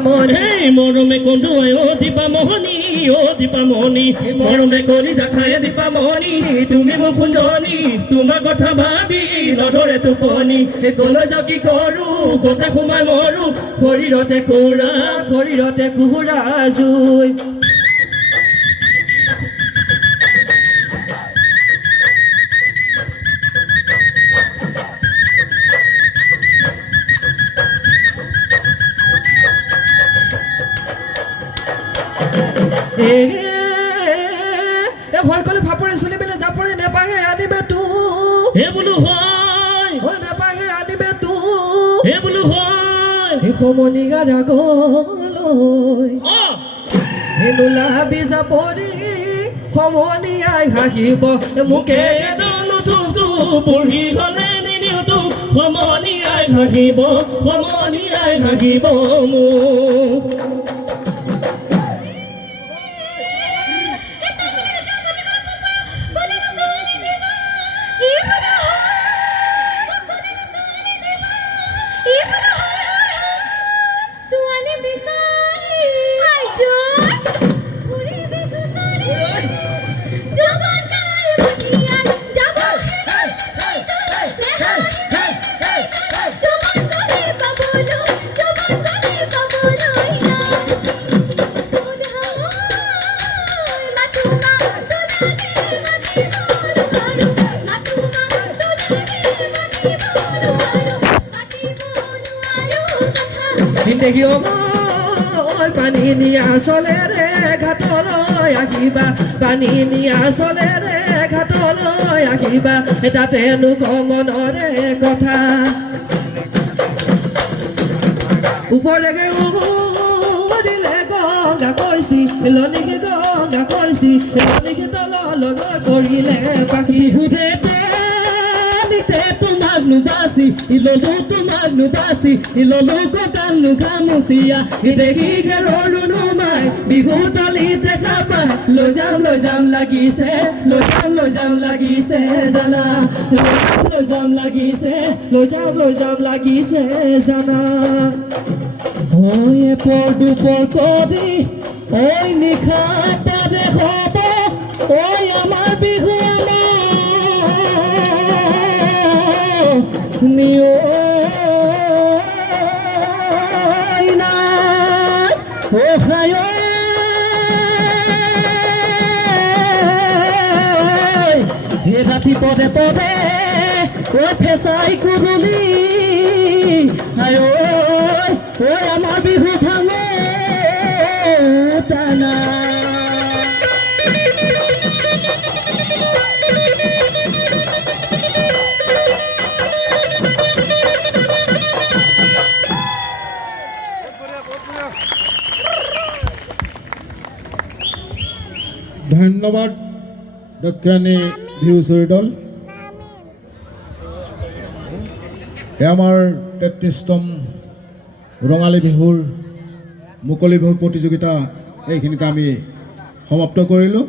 দীপামণি মৰমে কন্দুৱাই দীপামণি মৰমে কলি জাখায়ে দীপামণি তুমি মোক খুজনি তোমাৰ কথা ভাবি নধৰে টোপনি কলৈ যাওঁ কি কৰোঁ কথা সোমাই মৰো শৰীৰতে কুহুৰা জুই হয় কলে ফাপৰে চলি পেলাই জাপৰে নেপাহে আনিবে তো বোলো হয় নেপাহে আনিবে তো বোলো হয় সমনি গাৰা গলৈ নোলাবি জাপৰি সমনিয়াই হাঁহিব মোকে বুঢ়ী গলে নিনিওতো সমনিয়াই ভাগিব মোক দেখিও পানী নিয়া চলেৰে ঘাটলৈ আহিবা পানী নিয়া চলেৰে ঘাটলৈ আহিবা তাতেনো মনৰে কথা ওপৰেগে উগৰিলে গংগা কৈছি লনিকে গংগা কৈছি লনিকে তললৈ কৰিলে পাখি সুধে তোমাক নুবাচি ইললো কটাল নুখামুচিয়া দেখি ঘেৰৰো নুমাই বিহু তলি দেখা পাই লৈ যাম লাগিছে জানা লৈ যাম লাগিছে জানা হয় পৰ দুপৰ কৰি ঐ নিশা তাৰে হ'ব ঐ আমাৰ বিহু নিয় ৰাতি পদে ফেঁচাই কুৰুলি আমাৰ বিহু ভাঙে টানা ধন্যবাদ দক্ষিণী বিহু হুঁচৰি দল আমাৰ ৩৩তম ৰঙালী বিহুৰ মুকলি বিহু প্ৰতিযোগিতা এইখিনিতে আমি সমাপ্ত কৰিলোঁ।